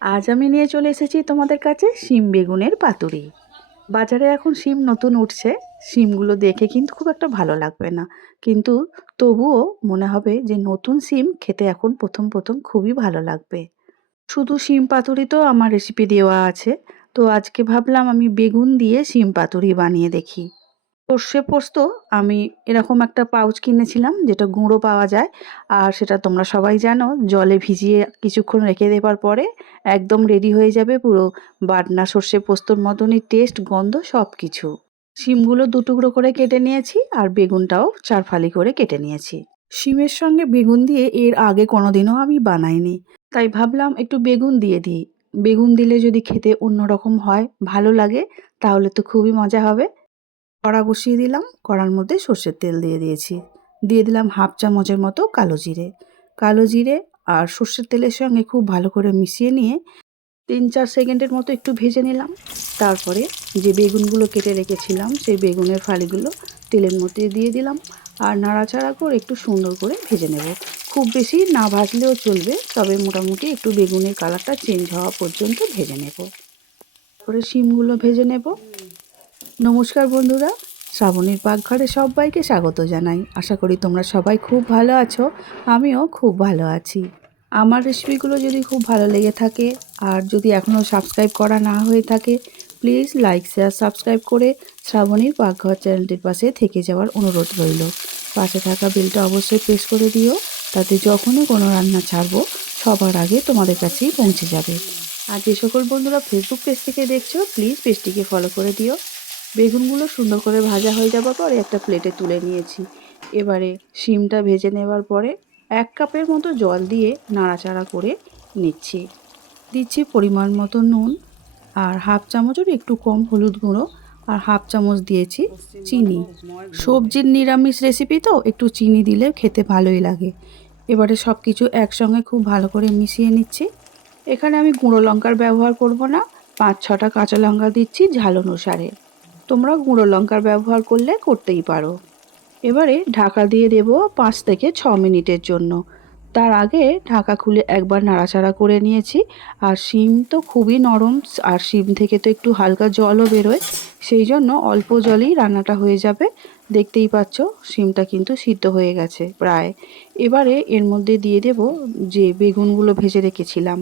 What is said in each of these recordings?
আজ আমি নিয়ে চলে এসেছি তোমাদের কাছে শিম বেগুনের পাতুরি। বাজারে এখন শিম নতুন উঠছে। শিমগুলো দেখে কিন্তু খুব একটা ভালো লাগবে না, কিন্তু তবুও মনে হবে যে নতুন শিম খেতে এখন প্রথম প্রথম খুবই ভালো লাগবে। শুধু শিম পাতুরি তো আমার রেসিপি দেওয়া আছে, তো আজকে ভাবলাম আমি বেগুন দিয়ে শিম পাতুরি বানিয়ে দেখি। সর্ষে পোস্ত আমি এরকম একটা পাউচ কিনেছিলাম, যেটা গুঁড়ো পাওয়া যায়। আর সেটা তোমরা সবাই জানো, জলে ভিজিয়ে কিছুক্ষণ রেখে দেওয়ার পরে একদম রেডি হয়ে যাবে, পুরো বাটনা সর্ষে পোস্তর মতনই টেস্ট, গন্ধ সব কিছু। শিমগুলো দু টুকরো করে কেটে নিয়েছি, আর বেগুনটাও চার ফালি করে কেটে নিয়েছি। শিমের সঙ্গে বেগুন দিয়ে এর আগে কোনোদিনও আমি বানাইনি, তাই ভাবলাম একটু বেগুন দিয়ে দিই। বেগুন দিলে যদি খেতে অন্যরকম হয়, ভালো লাগে, তাহলে তো খুবই মজা হবে। কড়া বসিয়ে দিলাম, কড়ার মধ্যে সর্ষের তেল দিয়ে দিয়েছি। দিয়ে দিলাম হাফ চামচের মতো কালো জিরে। কালো জিরে আর সর্ষের তেলের সঙ্গে খুব ভালো করে মিশিয়ে নিয়ে 3-4 সেকেন্ডের মতো একটু ভেজে নিলাম। তারপরে যে বেগুনগুলো কেটে রেখেছিলাম সেই বেগুনের ফালিগুলো তেলের মধ্যে দিয়ে দিলাম, আর নাড়াচাড়া করে একটু সুন্দর করে ভেজে নেব। খুব বেশি না ভাজলেও চলবে, তবে মোটামুটি একটু বেগুনের কালারটা চেঞ্জ হওয়া পর্যন্ত ভেজে নেব। তারপরে শিমগুলো ভেজে নেব। নমস্কার বন্ধুরা, শ্রাবণীর পাকঘরে সবাইকে স্বাগত জানাই। আশা করি তোমরা সবাই খুব ভালো আছো, আমিও খুব ভালো আছি। আমার রেসিপিগুলো যদি খুব ভালো লেগে থাকে, আর যদি এখনও সাবস্ক্রাইব করা না হয়ে থাকে, প্লিজ লাইক শেয়ার সাবস্ক্রাইব করে শ্রাবণীর পাকঘর চ্যানেলটির পাশে থেকে যাওয়ার অনুরোধ রইল। পাশে থাকা বেলটা অবশ্যই প্রেস করে দিও, তাতে যখনই কোনো রান্না ছাড়বো সবার আগে তোমাদের কাছেই পৌঁছে যাবে। আর যে সকল বন্ধুরা ফেসবুক পেজ থেকে দেখছো, প্লিজ পেজটিকে ফলো করে দিও। বেগুনগুলো সুন্দর করে ভাজা হয়ে যাওয়ার পরে একটা প্লেটে তুলে নিয়েছি। এবারে শিমটা ভেজে নেওয়ার পরে 1 কাপের মতো জল দিয়ে নাড়াচাড়া করে নিচ্ছি। দিচ্ছি পরিমাণ মতো নুন, আর হাফ চামচের একটু কম হলুদ গুঁড়ো, আর হাফ চামচ দিয়েছি চিনি। সবজির নিরামিষ রেসিপি তো একটু চিনি দিলে খেতে ভালোই লাগে। এবারে সব কিছু একসঙ্গে খুব ভালো করে মিশিয়ে নিচ্ছি। এখানে আমি গুঁড়ো লঙ্কার ব্যবহার করব না, 5-6টা কাঁচা লঙ্কা দিচ্ছি ঝাল অনুসারে। তোমরা গুঁড়ো লঙ্কার ব্যবহার করলে করতেই পারো। এবারে ঢাকা দিয়ে দেব 5 থেকে 6 মিনিটের জন্য। তার আগে ঢাকা খুলে একবার নাড়াচাড়া করে নিয়েছি। আর শিম তো খুবই নরম, আর শিম থেকে তো একটু হালকা জলও বেরোয়, সেই জন্য অল্প জলেই রান্নাটা হয়ে যাবে। দেখতেই পাচ্ছ শিমটা কিন্তু সিদ্ধ হয়ে গেছে প্রায়। এবারে এর মধ্যে দিয়ে দেব যে বেগুনগুলো ভেজে রেখেছিলাম।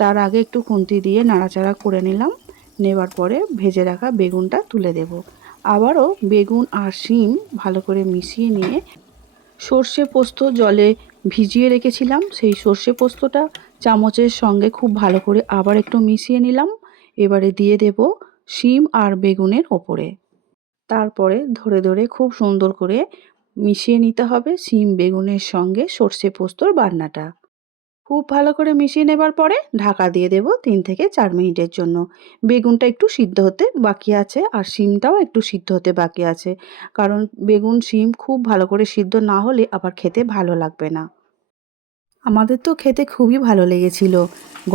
তার আগে একটু খুন্তি দিয়ে নাড়াচাড়া করে নিলাম। নেবার পরে ভেজে রাখা বেগুনটা তুলে দেব। আবারও বেগুন আর শিম ভালো করে মিশিয়ে নিয়ে সর্ষে পোস্ত জলে ভিজিয়ে রেখেছিলাম, সেই সর্ষে পোস্তটা চামচের সঙ্গে খুব ভালো করে আবার একটু মিশিয়ে নিলাম। এবারে দিয়ে দেব শিম আর বেগুনের ওপরে। তারপরে ধরে ধরে খুব সুন্দর করে মিশিয়ে নিতে হবে শিম বেগুনের সঙ্গে সর্ষে পোস্তর বাটনাটা। খুব ভালো করে মিশিয়ে নেবার পরে ঢাকা দিয়ে দেব 3 থেকে 4 মিনিটের জন্য। বেগুনটা একটু সিদ্ধ হতে বাকি আছে, আর শিমটাও একটু সিদ্ধ হতে বাকি আছে, কারণ বেগুন শিম খুব ভালো করে সিদ্ধ না হলে আবার খেতে ভালো লাগবে না। আমাদের তো খেতে খুবই ভালো লেগেছিল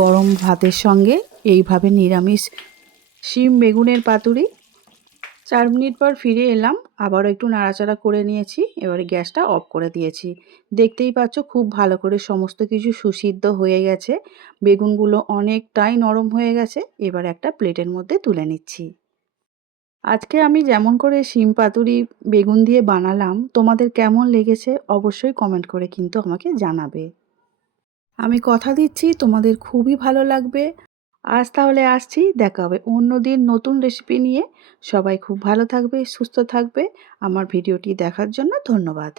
গরম ভাতের সঙ্গে এইভাবে নিরামিষ শিম বেগুনের পাতুরি। 4 মিনিট পর ফিরে এলাম, আবারও একটু নাড়াচাড়া করে নিয়েছি। এবারে গ্যাসটা অফ করে দিয়েছি। দেখতেই পাচ্ছ খুব ভালো করে সমস্ত কিছু সুসিদ্ধ হয়ে গেছে, বেগুনগুলো অনেকটাই নরম হয়ে গেছে। এবার একটা প্লেটের মধ্যে তুলে নিচ্ছি। আজকে আমি যেমন করে শিম পাতুরি বেগুন দিয়ে বানালাম, তোমাদের কেমন লেগেছে অবশ্যই কমেন্ট করে কিন্তু আমাকে জানাবে। আমি কথা দিচ্ছি তোমাদের খুবই ভালো লাগবে। আজ তাহলে আসছি, দেখা হবে অন্য দিন নতুন রেসিপি নিয়ে। সবাই খুব ভালো থাকবে, সুস্থ থাকবে। আমার ভিডিওটি দেখার জন্য ধন্যবাদ।